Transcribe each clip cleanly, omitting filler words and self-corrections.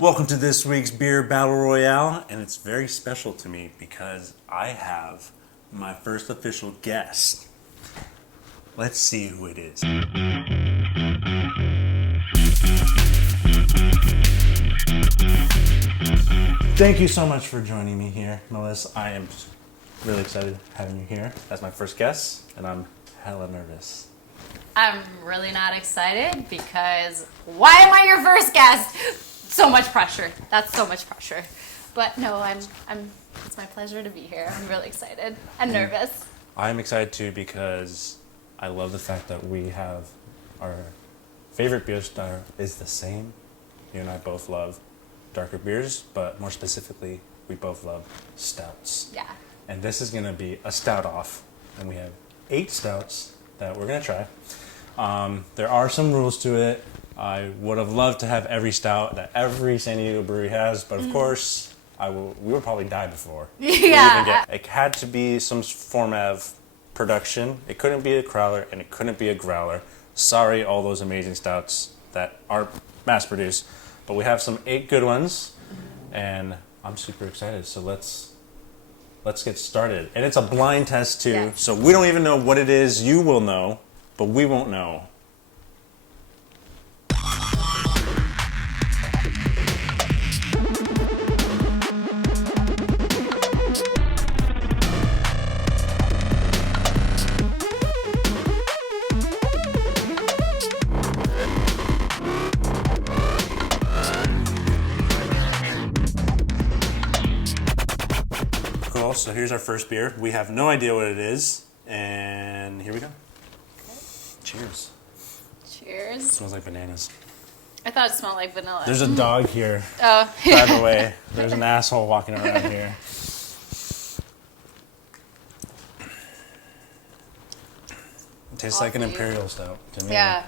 Welcome to this week's Beer Battle Royale, and it's very special to me because I have my first official guest. Let's see who it is. Thank you so much for joining me here, Melissa. I am really excited having you here as my first guest, and I'm hella nervous. I'm really not excited because why am I your first guest? So much pressure. That's so much pressure. But no, it's my pleasure to be here. I'm really excited and nervous. I'm excited too because I love the fact that we have our favorite beer style is the same. You and I both love darker beers, but more specifically, we both love stouts. Yeah. And this is going to be a stout off, and we have 8 stouts that we're going to try. There are some rules to it. I would have loved to have every stout that every San Diego brewery has, but of course, we would probably die before. Yeah. It had to be some form of production. It couldn't be a crowler, and it couldn't be a growler. Sorry, all those amazing stouts that aren't mass-produced, but we have some 8 good ones, and I'm super excited. So let's get started. And it's a blind test too, Yeah. so we don't even know what it is. You will know, but we won't know. Cool, so here's our first beer. We have no idea what it is, and here we go. Okay. Cheers. Cheers. It smells like bananas. I thought it smelled like vanilla. There's a dog here. Oh. By the way, there's an asshole walking around here. It tastes like an imperial stout to me. Yeah.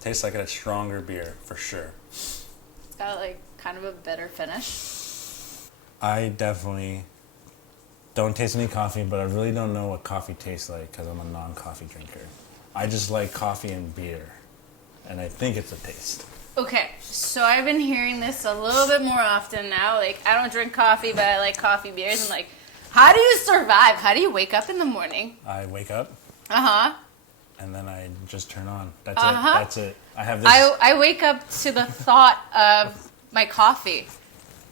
Tastes like a stronger beer for sure. It's got like kind of a better finish. I definitely don't taste any coffee, but I really don't know what coffee tastes like because I'm a non-coffee drinker. I just like coffee and beer, and I think it's a taste. Okay, so I've been hearing this a little bit more often now. Like, I don't drink coffee, but I like coffee beers. And like, how do you survive? How do you wake up in the morning? I wake up. Uh-huh. And then I just turn on. That's Uh-huh. it. That's it. I have this. I wake up to the thought of my coffee,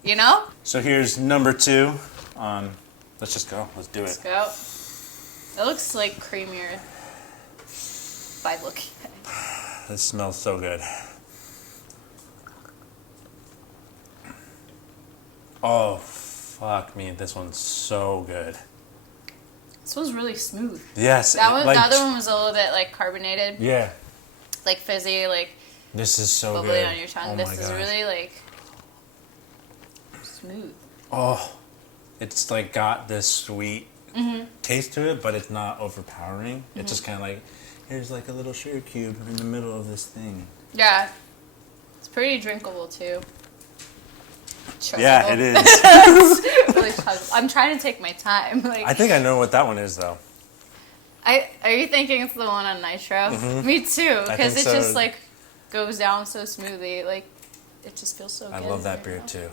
you know? So here's number 2. Let's just go. Let's do it. Let's go. It looks like creamier by looking at it. This smells so good. Oh, fuck me. This one's so good. This was really smooth. Yes. The other one was a little bit like carbonated. Yeah. Like fizzy, like This is so bubbly good. on your tongue. Oh This my is gosh. really like smooth. Oh, it's like got this sweet taste to it, but it's not overpowering. It's just kind of like, here's like a little sugar cube in the middle of this thing. Yeah. It's pretty drinkable too. Chuggable. Yeah, it is. Really chuggable. I'm trying to take my time. Like, I think I know what that one is, though. are you thinking it's the one on Nitro? Me too, because it think so. just like goes down so smoothly. Like, it just feels so good. I love that beer, too.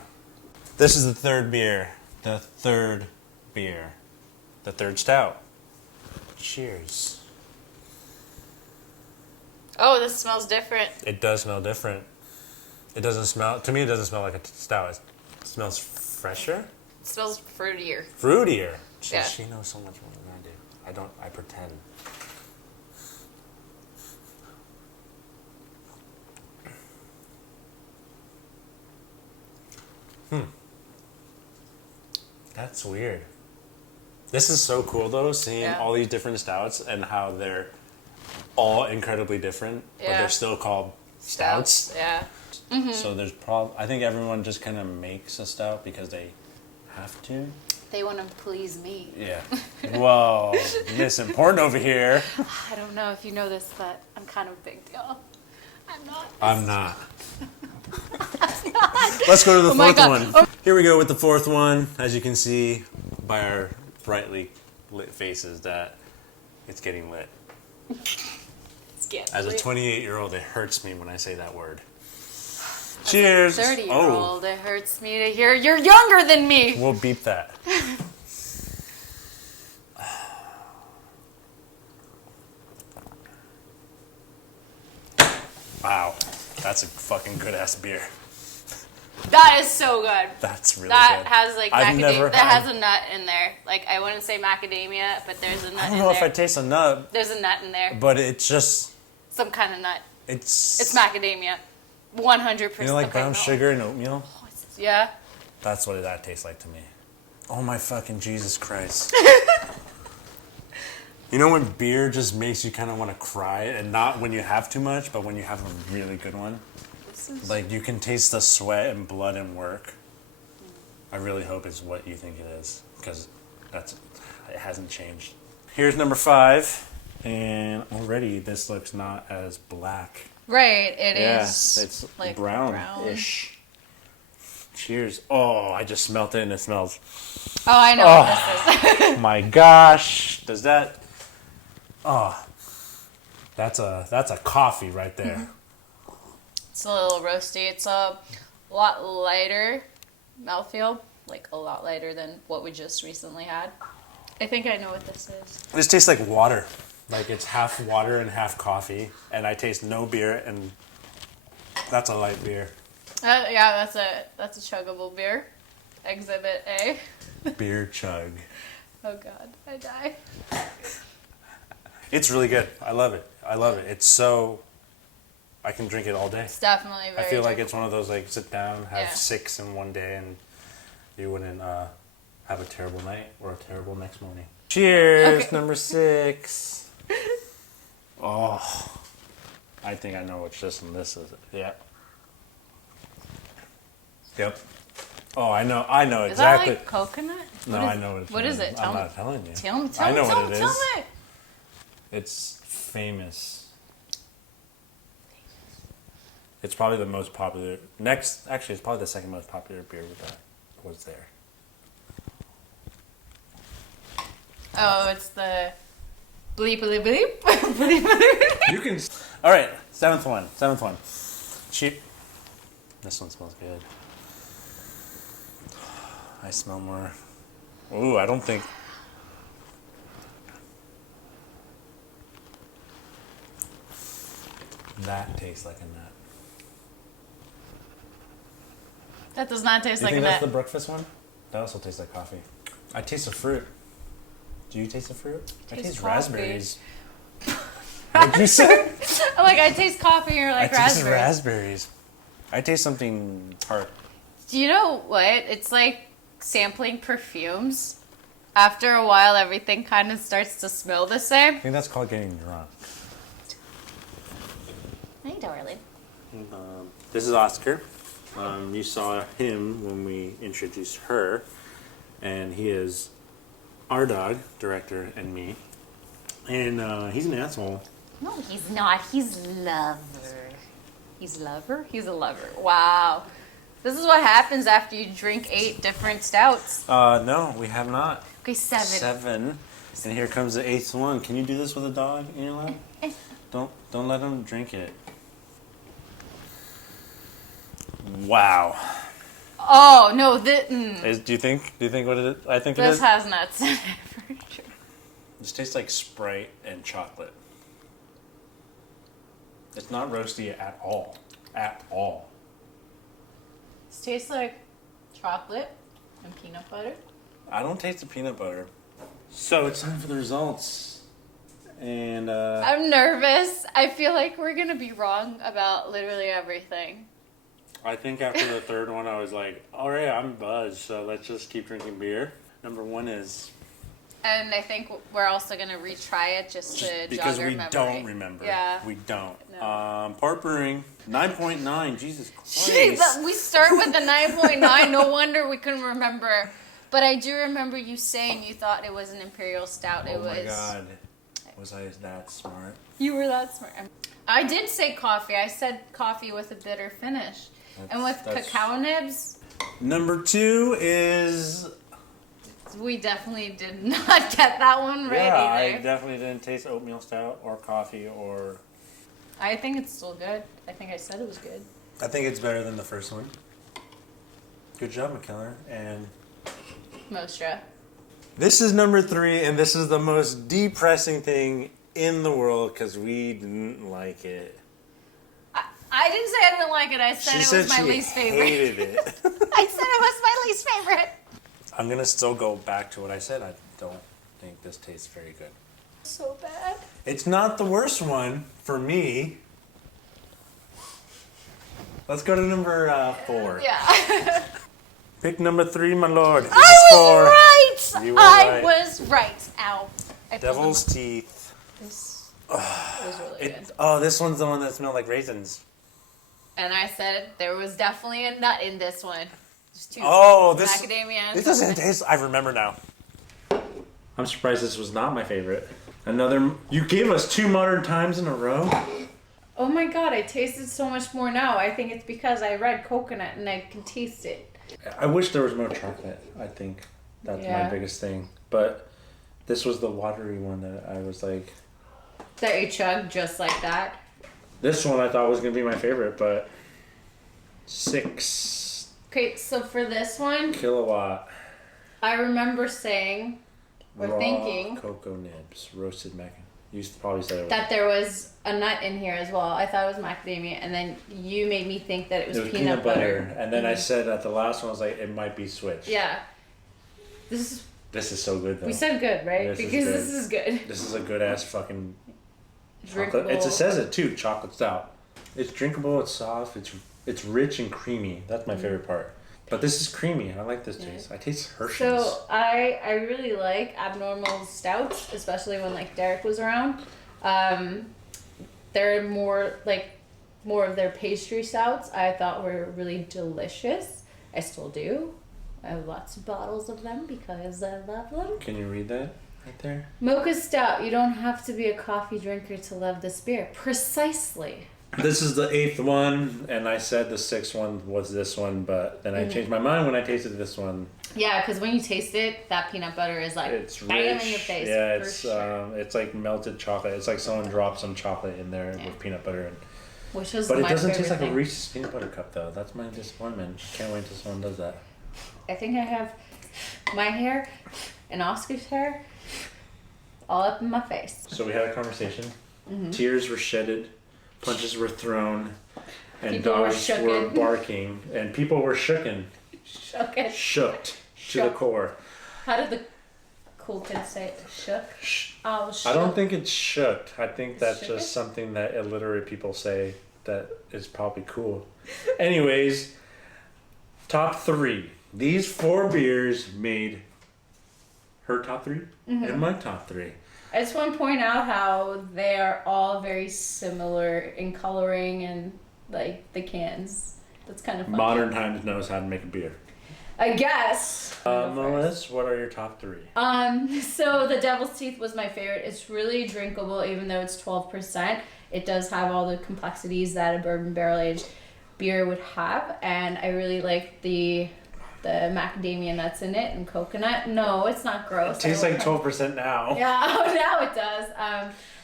This is the third beer. The third beer. The third stout. Cheers. Oh, this smells different. It does smell different. It doesn't smell, to me, it doesn't smell like a stout. It smells fresher. It smells fruitier. Fruitier. Yeah. She knows so much more than I do. I pretend. That's weird. This is so cool though, seeing all these different stouts and how they're all incredibly different, but they're still called stouts. Yeah. So there's I think everyone just kind of makes a stout because they have to. They want to please me. Yeah. Whoa, Miss Important over here. I don't know if you know this, but I'm kind of a big deal. I'm not. I'm not. Let's go to the fourth one. Oh. Here we go with the fourth one. As you can see by our brightly lit faces that it's getting lit. It's getting As a lit. 28-year-old, it hurts me when I say that word. Cheers. 30-year-old, it hurts me to hear you're younger than me. We'll beep that. Wow, that's a fucking good ass beer. That is so good. That's really that good. has like I've never macadamia. That has a nut in there. Like I wouldn't say macadamia, but there's a nut in there. I don't know if I taste a nut, There's a nut in there. but it's just Some kind of nut. it's macadamia. 100%. you know, like brown sugar and oatmeal. Yeah. That's what that tastes like to me. Oh my fucking Jesus Christ. You know when beer just makes you kind of want to cry, and not when you have too much, but when you have a really good one? Like you can taste the sweat and blood and work. I really hope it's what you think it is, because it hasn't changed. Here's number 5, and already this looks not as black. Right, it Yeah, is. it's like brown-ish. Cheers. Oh, I just smelled it and it smells. Oh, I know what this is. My gosh. Does that... Oh, that's a coffee right there. It's a little roasty. It's a lot lighter mouthfeel. Like a lot lighter than what we just recently had. I think I know what this is. This tastes like water. Like it's half water and half coffee. And I taste no beer, and that's a light beer. Yeah, that's a chuggable beer. Exhibit A. Beer chug. Oh God, I die. It's really good. I love it. It's so... I can drink it all day. It's definitely very I feel like drinkable. it's one of those, like, sit down, have Yeah. 6 in one day, and you wouldn't have a terrible night or a terrible next morning. Cheers, Okay. number 6. Oh, I think I know which this one this is. Yeah. Yep. Oh, I know Is exactly. that like coconut? No, I know what it's What is it? I'm not telling you. Tell me. I know what it is. Tell me. It's famous. It's probably the most popular. Actually, it's probably the second most popular beer that was there. Oh, it's the bleep bleep bleep. Bleep, bleep. You can. All right, seventh one. Cheap. This one smells good. I smell more. Ooh, I don't think. That tastes like a nut. That does not taste You like think a that's nut. the breakfast one? That also tastes like coffee. I taste the fruit. Do you taste the fruit? I taste coffee. raspberries. What'd you say? Like I taste coffee and you're like I taste raspberries. raspberries. I taste something tart. Do you know what? It's like sampling perfumes. After a while, everything kind of starts to smell the same. I think that's called getting drunk. Hey, darling. This is Oscar. You saw him when we introduced her, and he is our dog, director, and me. And he's an asshole. No, he's not. He's lover. He's lover? He's a lover. Wow. This is what happens after you drink 8 different stouts. No, we have not. Okay, 7. 7. And here comes the 8th one. Can you do this with a dog in your lap? Don't let him drink it. Wow. Oh, no. Do you think what it is? I think it This is. has nuts in it for sure. This tastes like Sprite and chocolate. It's not roasty at all. At all. This tastes like chocolate and peanut butter. I don't taste the peanut butter. So it's time for the results. And I'm nervous. I feel like we're going to be wrong about literally everything. I think after the third one, I was like, all right, I'm buzzed, so let's just keep drinking beer. Number 1 is... And I think we're also going to retry it just to because jog our we memory. don't remember. Yeah. We don't. No. Port Brewing, 9.9. Jesus Jeez, Christ. we start with the 9.9. No wonder we couldn't remember. But I do remember you saying you thought it was an Imperial Stout. Oh my God. Was I that smart? You were that smart. I did say coffee. I said coffee with a bitter finish. And with cacao nibs, Number 2 is... we definitely did not get that one right Yeah, I either. definitely didn't taste oatmeal stout or coffee or... I think it's still good. I think I said it was good. I think it's better than the first one. Good job, Mikkeller. And Mostra. this is number 3, and this is the most depressing thing in the world because we didn't like it. I didn't say I didn't like it. I said it was my least favorite. Hated it. I said it was my least favorite. I'm gonna still go back to what I said. I don't think this tastes very good. So bad. It's not the worst one for me. Let's go to number 4. Yeah. Pick number 3, my lord. This I is was right. You were I right. was right. Ow. I pulled Devil's them teeth. up. This was really good. Oh, this one's the one that smelled like raisins. And I said there was definitely a nut in this one. Just 2. Oh, this. Macadamia. And It doesn't taste. I remember now. I'm surprised this was not my favorite. Another. You gave us 2 modern times in a row. Oh my god, I tasted so much more now. I think it's because I read coconut and I can taste it. I wish there was more chocolate. I think that's my biggest thing. But this was the watery one that I was like. That you chug just like that. This one I thought was gonna be my favorite, but 6 Okay, so for this one, kilowatt. I remember saying or Raw thinking cocoa nibs, roasted mac. You probably said it. that there was a nut in here as well. I thought it was macadamia, and then you made me think that it was peanut butter. And then I said at the last one, I was like, it might be switched. Yeah. This is so good though. we said good, right? This is because good. this is good. This is a good ass fucking Drinkable. chocolate. It says it too, chocolate stout. It's drinkable. It's soft. It's rich and creamy. That's my favorite part. But this is creamy. I like this taste. I taste Hershey's. So I really like Abnormal stouts, especially when like Derek was around. They're more of their pastry stouts. I thought were really delicious. I still do. I have lots of bottles of them because I love them. Can you read that right there? Mocha stout. You don't have to be a coffee drinker to love this beer. Precisely. This is the 8th one, and I said the 6th one was this one, but then I changed my mind when I tasted this one. Yeah, because when you taste it, that peanut butter is like It's bam rich. in your face. Yeah, for it's sure. it's like melted chocolate. It's like someone dropped some chocolate in there with peanut butter, Which is but it my doesn't taste favorite like thing. a Reese's peanut butter cup though. That's my disappointment. Can't wait till someone does that. I think I have my hair and Oscar's hair all up in my face. So we had a conversation. Tears were shedded, punches were thrown, and People were dogs were shooken. barking, and people were shooken, Okay. shooked to the Shook. core. How did the cool kids say it? Shook? Oh, shook. I don't think it's shooked. I think that's Shooked? just something that illiterate people say that is probably cool. Anyways, top 3. These 4 beers made her top 3 and my top 3. I just want to point out how they are all very similar in coloring and like the cans. That's kind of funny. Modern Times knows how to make a beer. I guess. Melissa, what are your top 3? So the Devil's Teeth was my favorite. It's really drinkable, even though it's 12%. It does have all the complexities that a bourbon barrel aged beer would have, and I really like the macadamia nuts in it and coconut. No, it's not gross. It tastes like 12% now. Yeah, now it does.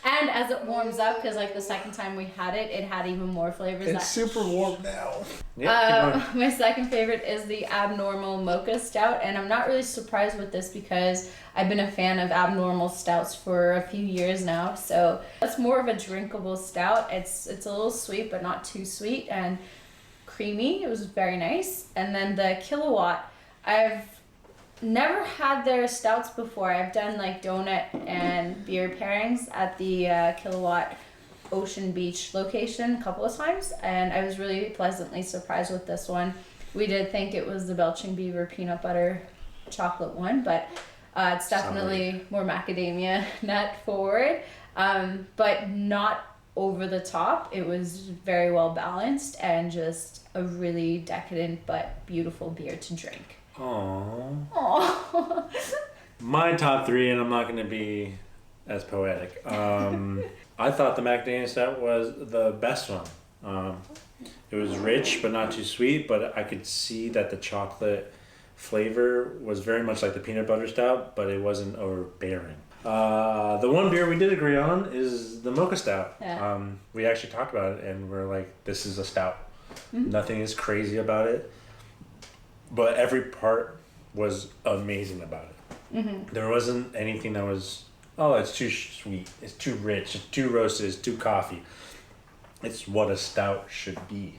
And as it warms up, because like the second time we had it, it had even more flavors. It's super warm now. Yeah, keep going. My second favorite is the Abnormal Mocha Stout, and I'm not really surprised with this because I've been a fan of Abnormal Stouts for a few years now. So it's more of a drinkable stout. It's a little sweet, but not too sweet, and creamy. It was very nice. And then the Kilowatt, I've never had their stouts before. I've done like donut and beer pairings at the Kilowatt Ocean Beach location a couple of times, and I was really pleasantly surprised with this one. We did think it was the Belching Beaver peanut butter chocolate one, but it's definitely more macadamia nut forward, but not over the top. It was very well balanced and just a really decadent but beautiful beer to drink. Aww. My top 3, and I'm not going to be as poetic. I thought the macadamia stout was the best one. It was rich but not too sweet, but I could see that the chocolate flavor was very much like the peanut butter stout, but it wasn't overbearing. The one beer we did agree on is the mocha stout. Yeah. We actually talked about it and we're like, this is a stout. Nothing is crazy about it. But every part was amazing about it. There wasn't anything that was, oh, it's too sweet, it's too rich, it's too roasted, it's too coffee. It's what a stout should be.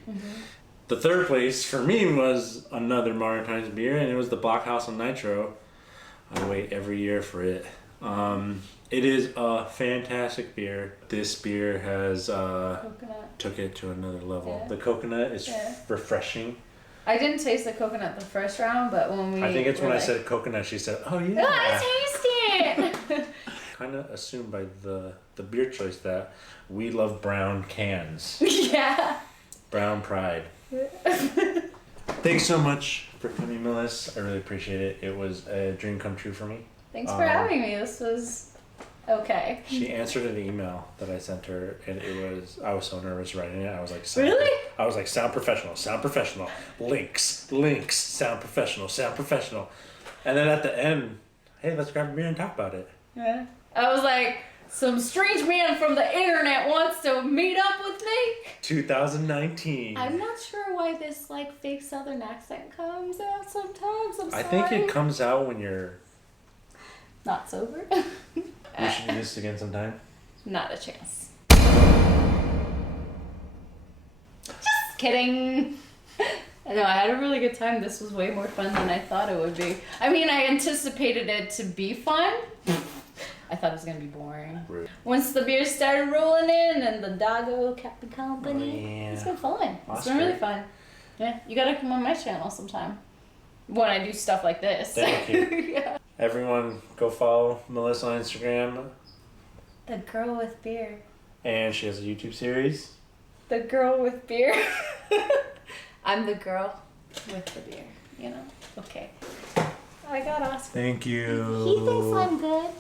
The third place for me was another Modern Times beer, and it was the Blockhouse on Nitro. I wait every year for it. It is a fantastic beer. This beer has took it to another level. Yeah. The coconut is refreshing. I didn't taste the coconut the first round, but when we I think it's were when I like, said coconut, she said, "Oh yeah." "Oh, I taste it." Kind of assumed by the beer choice that we love brown cans. Yeah. Brown pride. Thanks so much for coming, Melissa. I really appreciate it. It was a dream come true for me. Thanks for having me. This was okay. She answered an email that I sent her, and I was so nervous writing it. I was like, Really? I was like, sound professional, links, sound professional. And then at the end, hey, let's grab a beer and talk about it. Yeah. I was like, some strange man from the internet wants to meet up with me. 2019. I'm not sure why this like fake Southern accent comes out sometimes. I'm sorry. I think it comes out when you're Not sober. We should do this again sometime. Not a chance. Just kidding. No, I had a really good time. This was way more fun than I thought it would be. I mean, I anticipated it to be fun. I thought it was going to be boring. Rude. Once the beer started rolling in and the doggo kept the company, Oh, yeah. it's been fun. It's That's been really great. fun. Yeah, you got to come on my channel sometime when I do stuff like this. Thank you. Yeah. Everyone, go follow Melissa on Instagram. The girl with beer. And she has a YouTube series. The girl with beer. I'm the girl with the beer, you know? Okay. I got Oscar. Thank you. He thinks I'm good.